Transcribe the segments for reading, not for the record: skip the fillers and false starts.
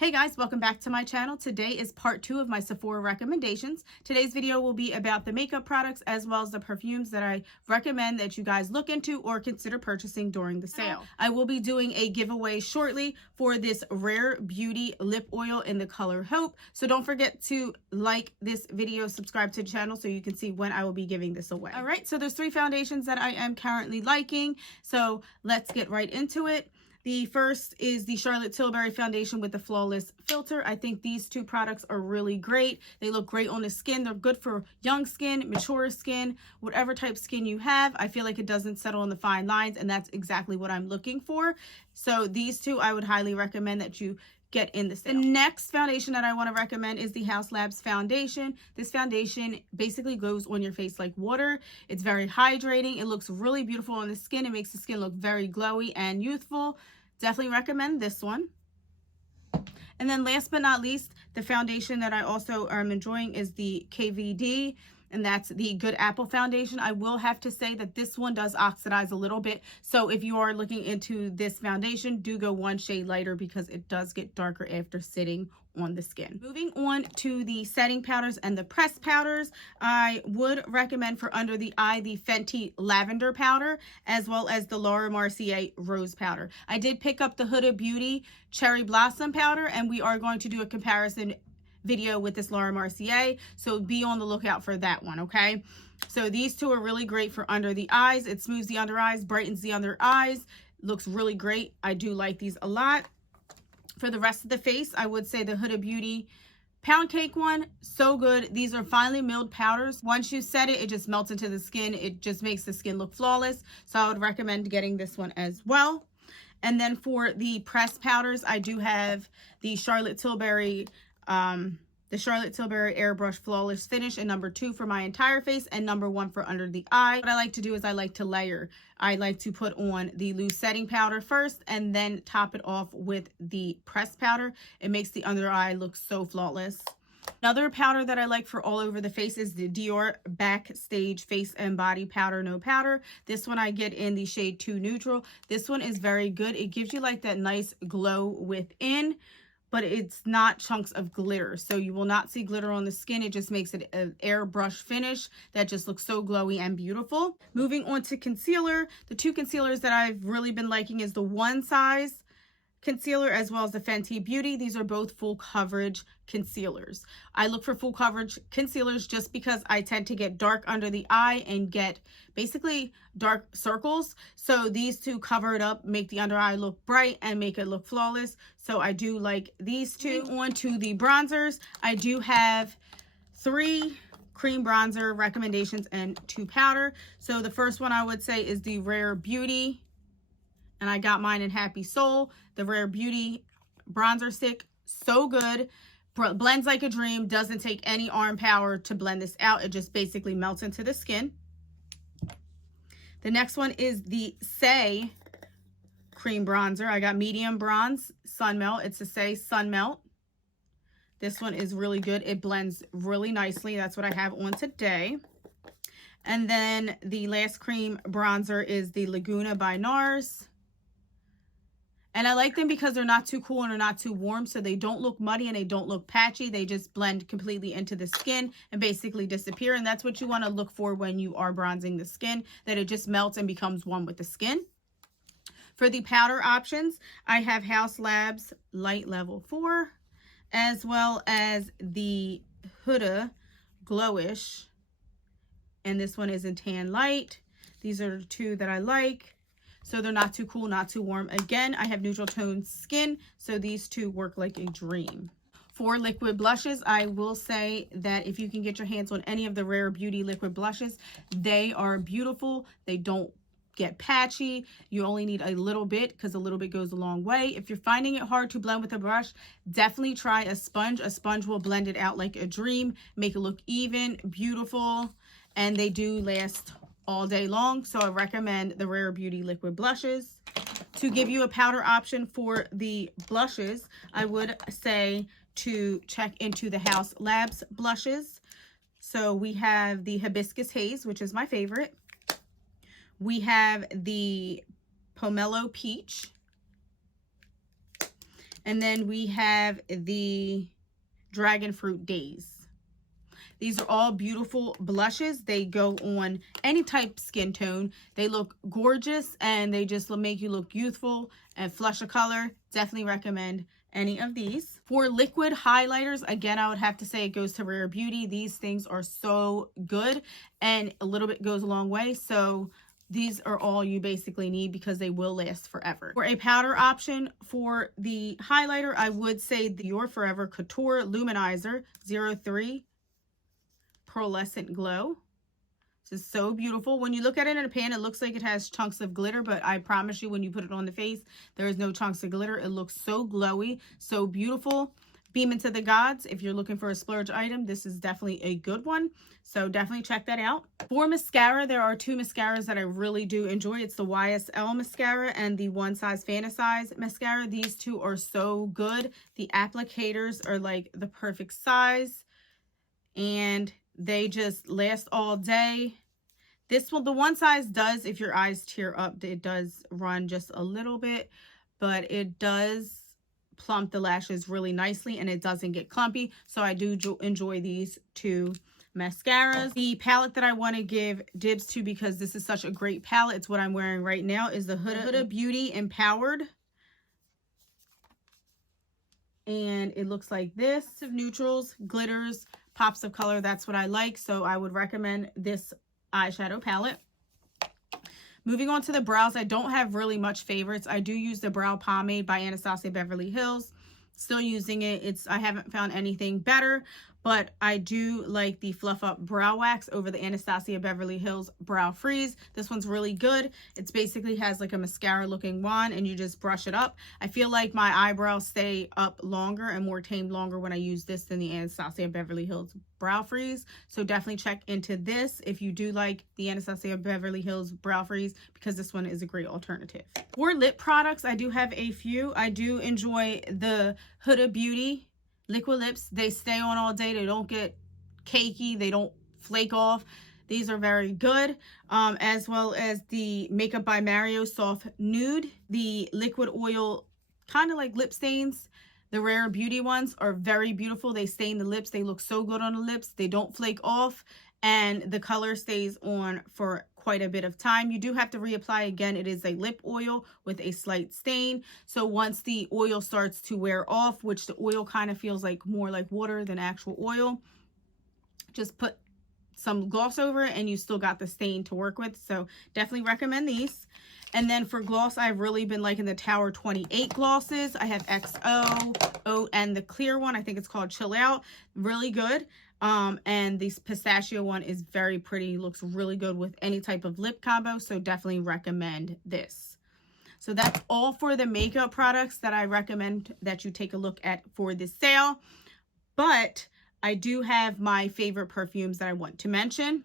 Hey guys, welcome back to my channel. Today is part 2 of my Sephora recommendations. Today's video will be about the makeup products as well as the perfumes that I recommend that you guys look into or consider purchasing during the sale. I will be doing a giveaway shortly for this Rare Beauty lip oil in the color Hope. So don't forget to like this video, subscribe to the channel so you can see when I will be giving this away. All right, so there's 3 foundations that I am currently liking. So let's get right into it. The first is the Charlotte Tilbury foundation with the flawless filter. I think these 2 products are really great. They look great on the skin. They're good for young skin, mature skin, whatever type of skin you have. I feel like it doesn't settle on the fine lines, and that's exactly what I'm looking for. So these 2 I would highly recommend that you get in the sale. The next foundation that I want to recommend is the Haus Labs foundation. This foundation basically goes on your face like water. It's very hydrating. It looks really beautiful on the skin. It makes the skin look very glowy and youthful. Definitely recommend this one. And then last but not least, the foundation that I also am enjoying is the KVD, and that's the Good Apple foundation. I will have to say that this one does oxidize a little bit. So if you are looking into this foundation, do go one shade lighter because it does get darker after sitting on the skin. Moving on to the setting powders and the pressed powders, I would recommend for under the eye the Fenty Lavender powder as well as the Laura Mercier Rose powder. I did pick up the Huda Beauty Cherry Blossom powder, and we are going to do a comparison video with this Laura Mercier, so be on the lookout for that one. Okay, so these 2 are really great for under the eyes. It smooths the under eyes, brightens the under eyes, looks really great. I do like these a lot. For the rest of the face, I would say the Huda Beauty Pound Cake one, so good. These are finely milled powders. Once you set it, it just melts into the skin. It just makes the skin look flawless, so I would recommend getting this one as well. And then for the pressed powders, I do have the Charlotte Tilbury Airbrush Flawless Finish in number 2 for my entire face and number 1 for under the eye. What I like to do is I like to layer. I like to put on the loose setting powder first and then top it off with the pressed powder. It makes the under eye look so flawless. Another powder that I like for all over the face is the Dior Backstage Face and Body Powder No Powder. This one I get in the shade 2 Neutral. This one is very good. It gives you like that nice glow within, but it's not chunks of glitter. So you will not see glitter on the skin. It just makes it an airbrush finish that just looks so glowy and beautiful. Moving on to concealer, the 2 concealers that I've really been liking is the One Size concealer as well as the Fenty Beauty. These are both full coverage concealers. I look for full coverage concealers just because I tend to get dark under the eye and get basically dark circles. So these 2 cover it up, make the under eye look bright and make it look flawless. So I do like these 2. On to the bronzers, I do have 3 cream bronzer recommendations and 2 powder. So the first one I would say is the Rare Beauty, and I got mine in Happy Soul. The Rare Beauty bronzer stick, so good. Blends like a dream. Doesn't take any arm power to blend this out. It just basically melts into the skin. The next one is the Say cream bronzer. I got medium bronze Sun Melt. It's a Say Sun Melt. This one is really good. It blends really nicely. That's what I have on today. And then the last cream bronzer is the Laguna by NARS. And I like them because they're not too cool and they're not too warm, so they don't look muddy and they don't look patchy. They just blend completely into the skin and basically disappear. And that's what you want to look for when you are bronzing the skin, that it just melts and becomes one with the skin. For the powder options, I have Haus Labs Light Level 4, as well as the Huda Glowish. And this one is in Tan Light. These are the 2 that I like. So they're not too cool, not too warm. Again, I have neutral toned skin, so these 2 work like a dream. For liquid blushes, I will say that if you can get your hands on any of the Rare Beauty liquid blushes, they are beautiful. They don't get patchy. You only need a little bit because a little bit goes a long way. If you're finding it hard to blend with a brush, definitely try a sponge. A sponge will blend it out like a dream, make it look even, beautiful, and they do last all day long. So I recommend the Rare Beauty liquid blushes. To give you a powder option for the blushes, I would say to check into the Haus Labs blushes. So we have the Hibiscus Haze, which is my favorite. We have the Pomelo Peach. And then we have the Dragon Fruit Days. These are all beautiful blushes. They go on any type skin tone. They look gorgeous and they just make you look youthful and flush of color. Definitely recommend any of these. For liquid highlighters, again, I would have to say it goes to Rare Beauty. These things are so good and a little bit goes a long way. So these are all you basically need because they will last forever. For a powder option for the highlighter, I would say the Your Forever Couture Luminizer 03 Pearlescent Glow. This is so beautiful. When you look at it in a pan, it looks like it has chunks of glitter, but I promise you when you put it on the face, there is no chunks of glitter. It looks so glowy, so beautiful. Beam into the gods. If you're looking for a splurge item, this is definitely a good one. So definitely check that out. For mascara, there are two mascaras that I really do enjoy. It's the YSL mascara and the One Size Fantasize mascara. These two are so good. The applicators are like the perfect size and they just last all day. This one, the One Size does, if your eyes tear up, it does run just a little bit, but it does plump the lashes really nicely and it doesn't get clumpy. So I do enjoy these two mascaras. The palette that I want to give dibs to because this is such a great palette, it's what I'm wearing right now, is the Huda Beauty Empowered. And it looks like this. Neutrals, glitters, pops of color, that's what I like. So I would recommend this eyeshadow palette. Moving on to the brows, I don't have really much favorites. I do use the Brow Pomade by Anastasia Beverly Hills. Still using it. I haven't found anything better, but I do like the Fluff Up Brow Wax over the Anastasia Beverly Hills Brow Freeze. This one's really good. It basically has like a mascara looking wand and you just brush it up. I feel like my eyebrows stay up longer and more tamed longer when I use this than the Anastasia Beverly Hills Brow Freeze. So definitely check into this if you do like the Anastasia Beverly Hills Brow Freeze because this one is a great alternative. For lip products, I do have a few. I do enjoy the Huda Beauty liquid lips. They stay on all day. They don't get cakey. They don't flake off. These are very good. As well as the Makeup by Mario Soft Nude. The liquid oil, kind of like lip stains. The Rare Beauty ones are very beautiful. They stain the lips. They look so good on the lips. They don't flake off. And the color stays on for quite a bit of time. You do have to reapply again. It is a lip oil with a slight stain. So once the oil starts to wear off, which the oil kind of feels like more like water than actual oil, just put some gloss over it and you still got the stain to work with. So definitely recommend these. And then for gloss, I've really been liking the Tower 28 glosses. I have XO and the clear one. I think it's called Chill Out. Really good. And the pistachio one is very pretty. Looks really good with any type of lip combo. So definitely recommend this. So that's all for the makeup products that I recommend that you take a look at for this sale. But I do have my favorite perfumes that I want to mention.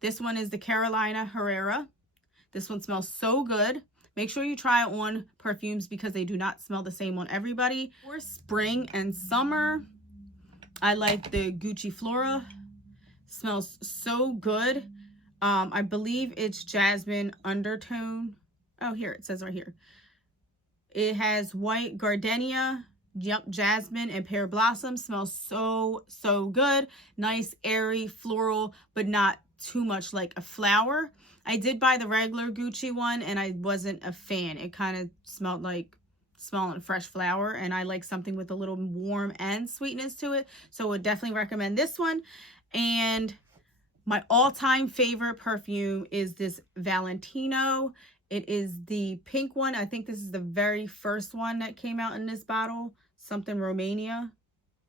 This one is the Carolina Herrera. This one smells so good. Make sure you try it on perfumes because they do not smell the same on everybody. For spring and summer, I like the Gucci Flora. Smells so good. I believe it's jasmine undertone. Oh, here, it says right here. It has white gardenia, jasmine, and pear blossom. Smells so, so good. Nice, airy, floral, but not too much like a flower. I did buy the regular Gucci one and I wasn't a fan. It kind of smelled like smelling fresh flower, and I like something with a little warm and sweetness to it. So would definitely recommend this one. And my all-time favorite perfume is this Valentino. It is the pink one. I think this is the very first one that came out in this bottle. Something Romania.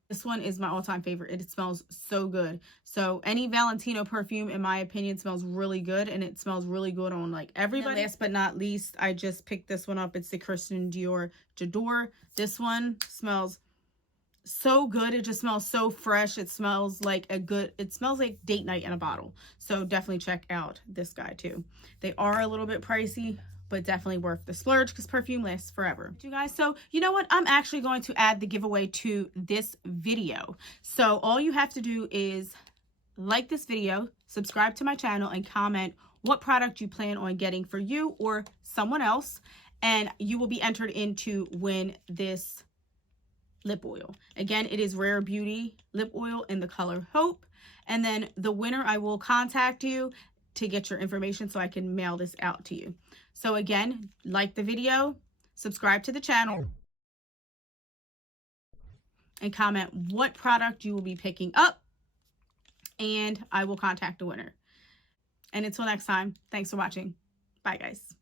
This one is my all-time favorite. It smells so good. So any Valentino perfume, in my opinion, smells really good. And it smells really good on like everybody. And last but not least, I just picked this one up. It's the Christian Dior J'adore. This one smells so good. It just smells so fresh. It smells like it smells like date night in a bottle. So definitely check out this guy too. They are a little bit pricey, but definitely worth the splurge because perfume lasts forever. You guys, so you know what? I'm actually going to add the giveaway to this video. So all you have to do is like this video, subscribe to my channel, and comment what product you plan on getting for you or someone else, and you will be entered in to win this lip oil. Again, it is Rare Beauty lip oil in the color Hope. And then the winner, I will contact you to get your information so I can mail this out to you. So again, like the video, subscribe to the channel, and comment what product you will be picking up, and I will contact the winner. And until next time, thanks for watching. Bye, guys.